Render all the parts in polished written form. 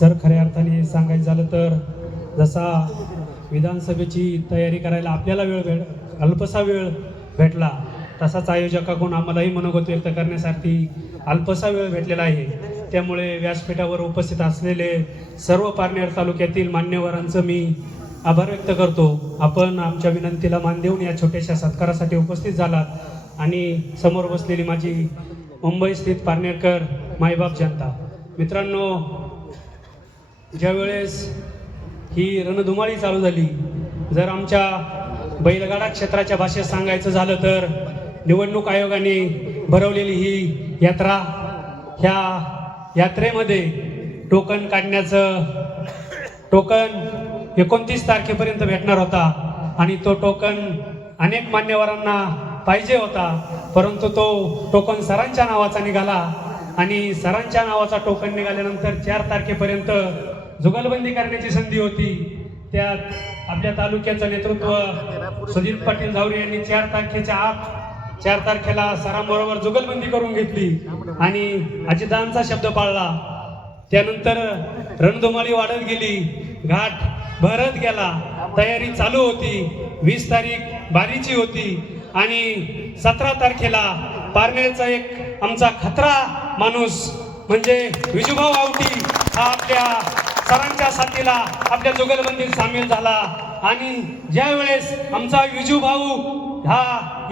Sir खऱ्या अर्थाने सांगायचं झालं तर जसा विधानसभेची तयारी करायला आपल्याला अल्पसा वेळ भेटला तसाच आयोजकाकडून आम्हालाही मनोगत व्यक्त करण्यासाठी अल्पसा वेळ भेटलेला आहे. त्यामुळे व्यासपीठावर उपस्थित असलेले सर्व पारनेर तालुक्यातील मान्यवरांचं मी आभार व्यक्त करतो. आपण आमच्या विनंतीला मान देऊन या छोट्याशा सत्कारासाठी उपस्थित झालात आणि समोर बसलेली माझी मुंबई स्थित पारनेरकर मायबाप जनता. मित्रांनो, ज्यावेळेस ही रणधुमाळी चालू झाली, जर आमच्या बैलगाडा क्षेत्राच्या भाषेत सांगायचं झालं तर निवडणूक आयोगाने भरवलेली ही यात्रा, ह्या यात्रेमध्ये टोकन काढण्याचं टोकन 29 तारखेपर्यंत भेटणार होता आणि तो टोकन अनेक मान्यवरांना पाहिजे होता, परंतु तो टोकन सरांच्या नावाचा निघाला आणि सरांच्या नावाचा टोकन निघाल्यानंतर 4 तारखेपर्यंत जुगलबंदी करण्याची संधी होती. त्यात आपल्या तालुक्याचं नेतृत्व सुजित पाटील झावरे यांनी 4 तारखेच्या आत 4 तारखेला सरांबरोबर जुगलबंदी करून घेतली आणि अजितदादांचा शब्द पाळला. त्यानंतर रणधुमाळी वाढत गेली, घाट भरत गेला, तयारी चालू होती. 20 तारीख बारीची होती आणि 17 तारखेला पारनेरचा एक आमचा खतरा माणूस म्हणजे विजूभाऊ आवटी हा आपल्या सरांच्या साथीला आपल्या जुगलबंदीत सामील झाला आणि ज्या वेळेस आमचा विजूभाऊ हा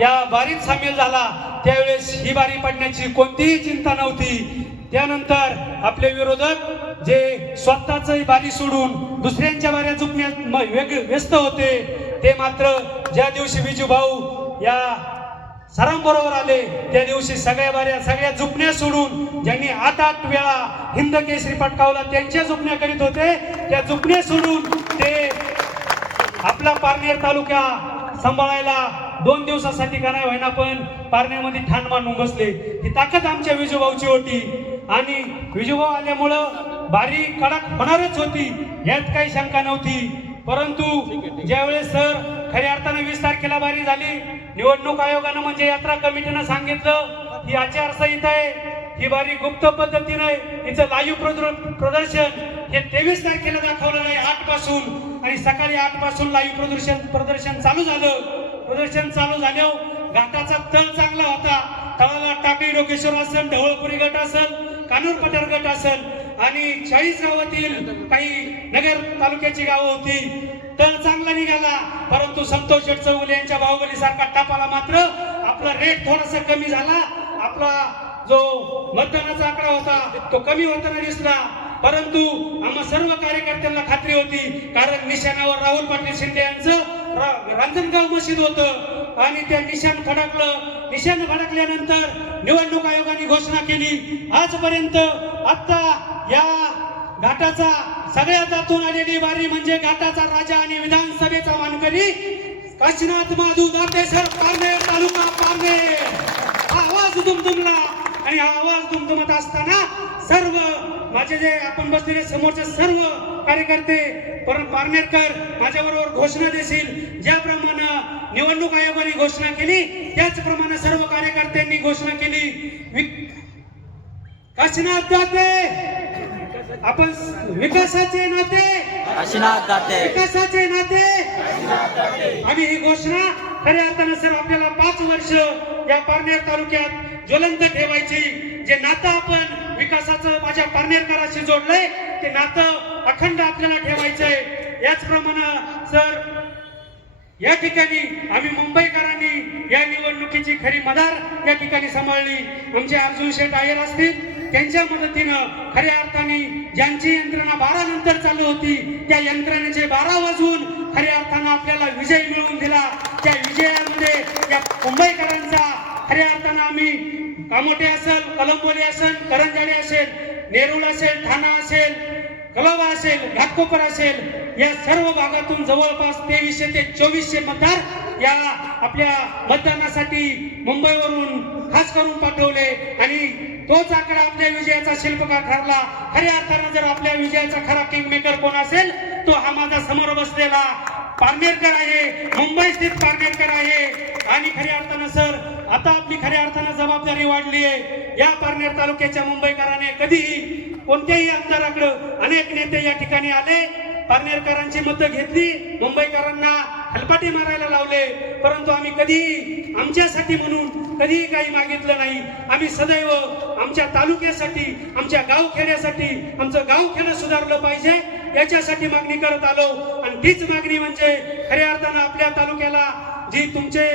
या बारीत सामील झाला त्यावेळेस ही बारी पडण्याची कोणतीही चिंता नव्हती. त्यानंतर आपले विरोधक जे स्वतःच बारी सोडून दुसऱ्यांच्या बाऱ्या चुकण्यात व्यस्त होते, ते मात्र ज्या दिवशी विजूभाऊ या सरांबरोबर आले त्या दिवशी सगळ्या जुपण्या सोडून ज्यांनी 8 वेळा हिंद केसरी पटकावला त्यांच्या जुपण्या करीत होते, त्या जुपण्या सोडून ते आपला पारनेर तालुका सांभाळायला 2 दिवसासाठी का नाही होईना पण पारनेरमध्ये ठाण मांडून बसले. ही ताकद आमच्या विजूभाऊची होती आणि विजूभाऊ आल्यामुळं बारी कडक होणारच होती, यात काही शंका नव्हती. परंतु ज्यावेळेस सर खऱ्या अर्थाने 20 तारखेला बारी झाली, निवडणूक आयोगानं म्हणजे यात्रा कमिटीनं सांगितलं ही आचारसंहिता आहे, ही बारी गुप्त पद्धतीने हिचं लाईव्ह प्रदर्शन हे 23 तारखेला दाखवलं नाही 8 पासून आणि सकाळी 8 पासून लाईव्ह प्रदर्शन चालू झालं. प्रदर्शन चालू झाल्यावर घाटाचा तळ चांगला होता, तळाला टाकळी डोकेश्वर असेल, ढवळपुरी गट असेल, कानूर पठार गट असेल आणि 40 गावातील काही नगर तालुक्याची गावं होती. तळ चांगला निघाला, परंतु संतोष शेठ चौगुले यांच्या बाहुबली सारखा टापाला मात्र आपला रेट थोडासा कमी झाला. आपला जो मतदानाचा आकडा होता तो कमी होताना दिसला, परंतु आम्हा सर्व कार्यकर्त्यांना खात्री होती कारण निशाणावर राहुल पाटील शिंदे यांचं रांजणगाव मशीद होतं आणि त्या निशाण फडकलं. निशाण फडकल्यानंतर निवडणूक आयोगाने घोषणा केली. आजपर्यंत आता या घाटाचा सगळ्यात आतून आलेली बारी म्हणजे घाटाचा राजा आणि विधानसभेचा मानकरी काशीनाथ माधू दाते सर पारनेर तालुका पारनेर. हा आवाज दुमदुमला आणि हा आवाज दुमदुमत असताना सर्व माझे जे आपण बसलेले समोरचे सर्व कार्यकर्ते पारनेरकर माझ्याबरोबर घोषणा देशील. ज्याप्रमाणे निवडणूक आयोगाने घोषणा केली त्याचप्रमाणे सर्व कार्यकर्त्यांनी घोषणा केली. काशीनाथ दाते आपण विकासाचे नाते, विकासाचे नाते आणि ही घोषणा खऱ्या अर्थानं सर आपल्याला 5 वर्ष या पारनेर तालुक्यात ज्वलंत ठेवायची. जे नातं आपण विकासाचं माझ्या पारनेरकराशी जोडलंय ते नातं अखंड आपल्याला ठेवायचंय. याचप्रमाणे सर या ठिकाणी आम्ही मुंबईकरांनी या निवडणुकीची खरी मदार या ठिकाणी सांभाळली. आमचे अर्जुन शेठ आयर असतील त्यांच्या मदतीनं खऱ्या अर्थाने ज्यांची यंत्रणा 12 नंतर चालू होती त्या यंत्रणेचे 12 वाजून खऱ्या अर्थानं आपल्याला विजय मिळवून दिला. त्या विजयामध्ये या मुंबईकरांचा खऱ्या अर्थानं आम्ही कामोठे असेल, कलंबोली असेल, करंजाडी असेल, नेरुळ असेल, ठाणा असेल, कलोबा असेल, घाटकोपर असेल, या सर्व भागातून जवळपास 2300 ते 2400 मतदार या आपल्या मतदानासाठी मुंबईवरून खास करून पाठवले आणि तोच आकडा आपल्या विजयाचा शिल्पकार ठरला. खऱ्या अर्थानं जर आपल्या विजयाचा खरा किंगमेकर कोण असेल तो हा माझा समोर बसलेला पारनेरकर आहे, मुंबई स्थित पारनेरकर आहे. आणि खऱ्या अर्थानं सर आता आपली खऱ्या अर्थानं जबाबदारी वाढली आहे. या पारनेर तालुक्याच्या मुंबईकरांनी कधीही कोणत्याही आमदाराकडं अनेक नेते या ठिकाणी आले, पारनेरकरांची मतं घेतली, मुंबईकरांना हलपाटे मारायला लावले, परंतु आम्ही कधीही आमच्यासाठी म्हणून कधीही काही मागितलं नाही. आम्ही सदैव आमच्या तालुक्यासाठी, आमच्या गावखेड्यासाठी, आमचं गावखेडं सुधारलं पाहिजे याच्यासाठी मागणी करत आलो. आणि तीच मागणी म्हणजे खऱ्या अर्थानं आपल्या तालुक्याला जी तुमचे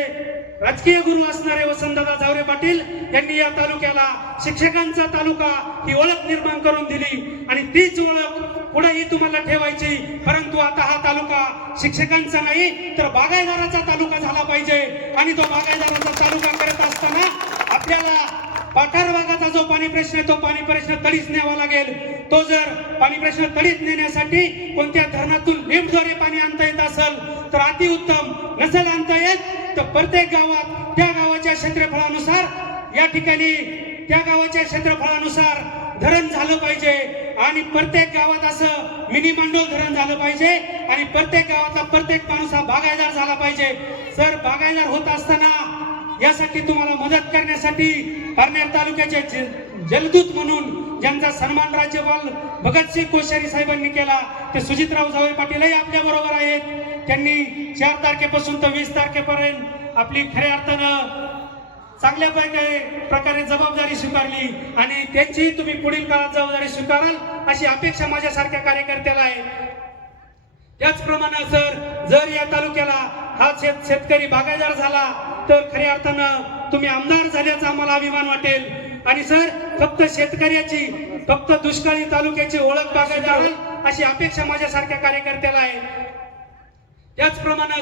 राजकीय गुरु असणारे वसंतदादा जावरे पाटील यांनी या तालुक्याला शिक्षकांचा तालुका ही ओळख निर्माण करून दिली आणि तीच ओळख पुढेही तुम्हाला ठेवायची. परंतु आता हा तालुका शिक्षकांचा नाही तर बागायतदाराचा तालुका झाला पाहिजे. आणि तो बागायतदाराचा तालुका करत असताना आपल्याला पाठार भागाचा जो पाणी प्रश्न आहे तो पाणी प्रश्न तडीच न्यावा लागेल. तो जर पाणी प्रश्न तडीच नेण्यासाठी कोणत्या धरणातून लिफ्टद्वारे पाणी आणता येत असेल तर अतिउत्तम, नसेल आणता येत तर प्रत्येक गावात त्या गावाच्या क्षेत्रफळानुसार या ठिकाणी त्या गावाच्या क्षेत्रफळानुसार धरण झालं पाहिजे आणि प्रत्येक गावात असं मिनी मांडोल धरण झालं पाहिजे आणि प्रत्येक गावातला प्रत्येक माणूस हा बागायतदार झाला पाहिजे. सर, बागायतदार होत असताना यासाठी तुम्हाला मदत करण्यासाठी पारनेर तालुक्याचे जलदूत म्हणून ज्यांचा सन्मान राज्यपाल भगतसिंग कोश्यारी साहेबांनी केला ते सुजितराव जावरे पाटीलही आपल्या बरोबर आहेत. त्यांनी 4 तारखेपासून तर 20 तारखेपर्यंत आपली खऱ्या अर्थानं चांगल्या प्रकारे जबाबदारी स्वीकारली आणि त्यांची तुम्ही पुढील काळात जबाबदारी स्वीकाराल अशी अपेक्षा माझ्यासारख्या कार्यकर्त्याला आहे. त्याचप्रमाणे जर या तालुक्याला हा शेतकरी बागायतदार झाला तर खऱ्या अर्थानं तुम्ही आमदार झाल्याचा आम्हाला अभिमान वाटेल. आणि सर, फक्त शेतकऱ्याची, फक्त दुष्काळी तालुक्याची ओळख बागायतदार अशी अपेक्षा माझ्यासारख्या कार्यकर्त्याला आहे. त्याचप्रमाणे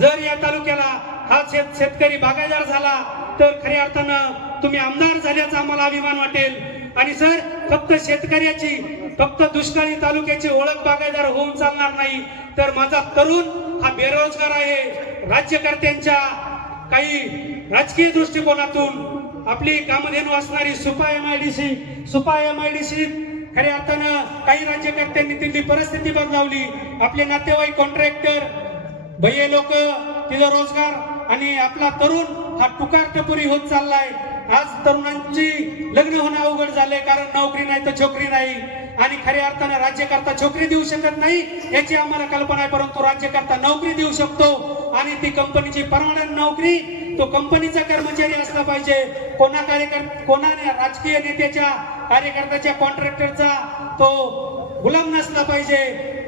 जर या तालुक्याला हा शेतकरी बागायतदार झाला तर खऱ्या अर्थानं तुम्ही आमदार झाल्याचा आम्हाला अभिमान वाटेल. आणि सर, फक्त शेतकऱ्याची, फक्त दुष्काळी तालुक्याची ओळख बागायतदार होऊन चालणार नाही तर माझा तरुण हा बेरोजगार आहे. राज्यकर्त्यांच्या काही राजकीय दृष्टिकोनातून आपली कामधेनू असणारी सुपा MIDC खऱ्या अर्थानं काही राज्यकर्त्यांनी तिथली परिस्थिती बदलावली. आपले नातेवाईक कॉन्ट्रॅक्टर, भैये लोक तिथं रोजगार आणि आपला तरुण हा टुकार टपुरी होत चाललाय. आज तरुणांची लग्न होणं अवघड झालंय कारण नोकरी नाही तर छोकरी नाही आणि खऱ्या अर्थानं राज्यकर्ता छोकरी देऊ शकत नाही याची आम्हाला कल्पना आहे, परंतु राज्यकर्ता नोकरी देऊ शकतो आणि ती कंपनीची परमनंट नोकरी, तो कंपनीचा कर्मचारी असला पाहिजे. कोणा राजकीय नेत्याच्या, कार्यकर्त्याच्या, कॉन्ट्रॅक्टरचा तो गुलाम नसला पाहिजे.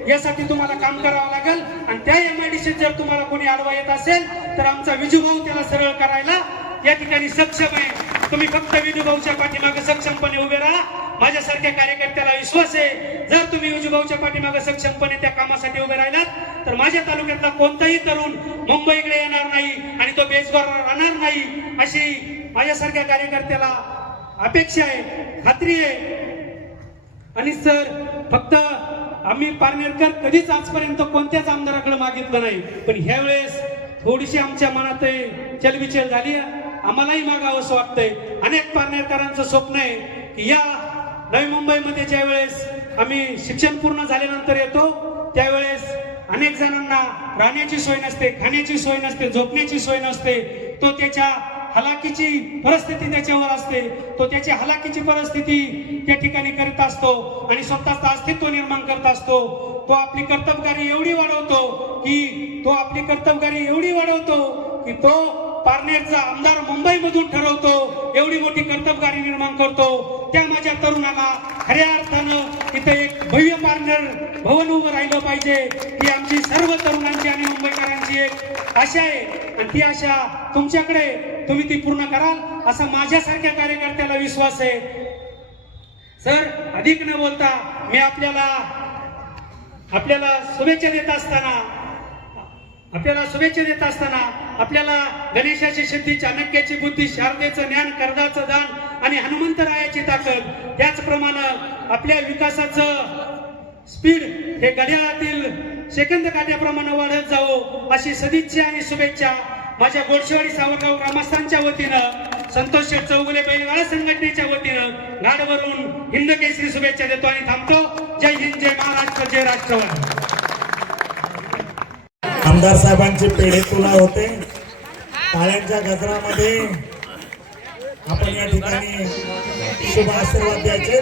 यासाठी तुम्हाला काम करावं लागेल आणि त्या MIDC जर तुम्हाला कोणी अडवा येत असेल तर आमचा विजूभाऊ त्याला सरळ करायला या ठिकाणी सक्षम आहे. तुम्ही फक्त विजूभाऊच्या पाठीमागे सक्षमपणे उभे राहा. माझ्यासारख्या कार्यकर्त्याला विश्वास आहे जर तुम्ही विजूभाऊच्या पाठीमागे सक्षमपणे त्या कामासाठी उभे राहिलात तर माझ्या तालुक्यातला कोणताही तरुण मुंबईकडे येणार नाही आणि तो बेरोजगार राहणार नाही अशी माझ्यासारख्या कार्यकर्त्याला अपेक्षा आहे, खात्री आहे. आणि सर, फक्त आम्ही पारनेरकर कधीच आजपर्यंत कोणत्याच आमदाराकडे मागितलं नाही, पण ह्या वेळेस थोडीशी आमच्या मनात चलबिचल झाली. आम्हालाही मागावं असं वाटतंय. अनेक पारनेरकरांचं स्वप्न आहे की या नवी मुंबईमध्ये ज्या वेळेस आम्ही शिक्षण पूर्ण झाल्यानंतर येतो त्यावेळेस अनेक जणांना राहण्याची सोय नसते, खाण्याची सोय नसते, झोपण्याची सोय नसते. तो त्याच्या हलाखीची परिस्थिती त्याच्यावर असते, तो त्याची हलाखीची परिस्थिती त्या ठिकाणी करत असतो आणि स्वतःचं अस्तित्व निर्माण करत असतो. तो आपली कर्तबगारी एवढी वाढवतो की तो पारनेरचा आमदार मुंबईमधून ठरवतो, एवढी मोठी कर्तबगारी निर्माण करतो. त्या माझ्या तरुणाला खऱ्या अर्थानं इथे एक भव्य पारनेर भवन उभं राहिलं पाहिजे ही आमची सर्व तरुणांची आणि मुंबईकरांची एक आशा आहे आणि ती आशा तुमच्याकडे तुम्ही ती पूर्ण कराल असा माझ्यासारख्या कार्यकर्त्याला विश्वास आहे. सर, अधिक न बोलता मी आपल्याला शुभेच्छा देत असताना आपल्याला गणेशाची सिद्धी, चाणक्याची बुद्धी, शारदेचं ज्ञान, कर्दाचं दान आणि हनुमंतरायाची ताकद, त्याचप्रमाणे आपल्या विकासाचं स्पीड हे घड्याळातील सेकंद काट्याप्रमाणे वाढत जावो अशी सदिच्छा आणि शुभेच्छा माझ्या गोडशेवाडी सावरगाव ग्रामस्थांच्या वतीनं, संतोष शेठ चौगुले बैलगाडा संघटनेच्या वतीनं घाटभरून हिंद केसरी शुभेच्छा देतो आणि थांबतो. जय हिंद, जय महाराष्ट्र, जय राष्ट्रवादी. आमदार साहेबांचे पेढे तुला होते. टाळ्यांच्या गजरामध्ये आपण या ठिकाणी शुभ आशीर्वाद द्यायचे.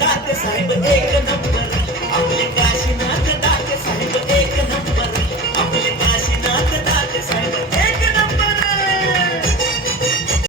दात साहेब एक नंबर